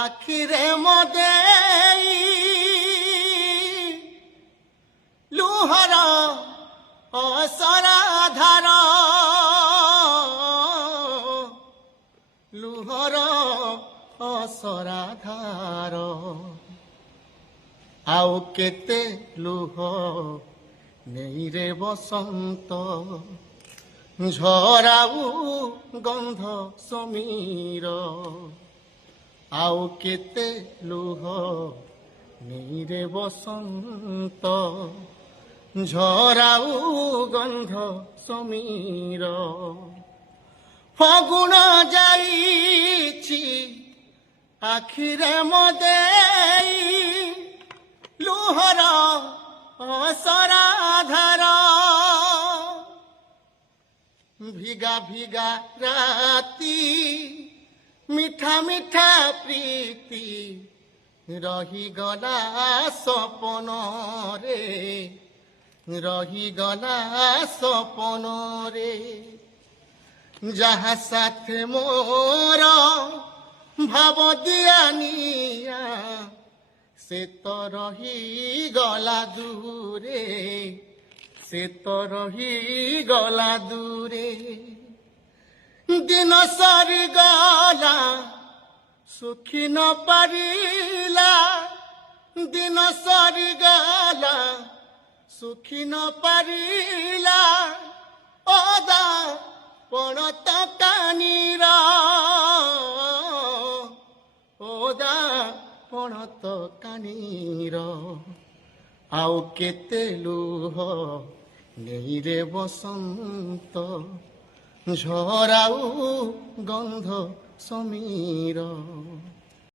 আখিরে মদেই লুহর অসরাধার লুহর অসরাধার আউ কেতে লুহ নেই রে বসন্ত ঝরাউ গন্ধ সমীর আউ কেতে লুহ নেই রে বসন্ত ঝরাউ গন্ধ সমীর ফগুণ যাইছি আখিরে মদেই লুহর অসরাধার ভিগা ভিগা রাতি মিঠা মিঠা প্রীতি রহিগলা সপন রে রহিগলা সপন রে যাহা সাথে মোর ভাব দিয়ানিয়া সে তো রহিগলা দূরে সে তো রহিগলা দূরে দিন সরিগলা সুখী ন পারিলা দিন সরিগলা সুখী ন পারিলা ওদা পণত কানির ওদা পণত কানির আউ কেতে লুহ নেই রে বসন্ত ঝরাউ গন্ধ সমীর।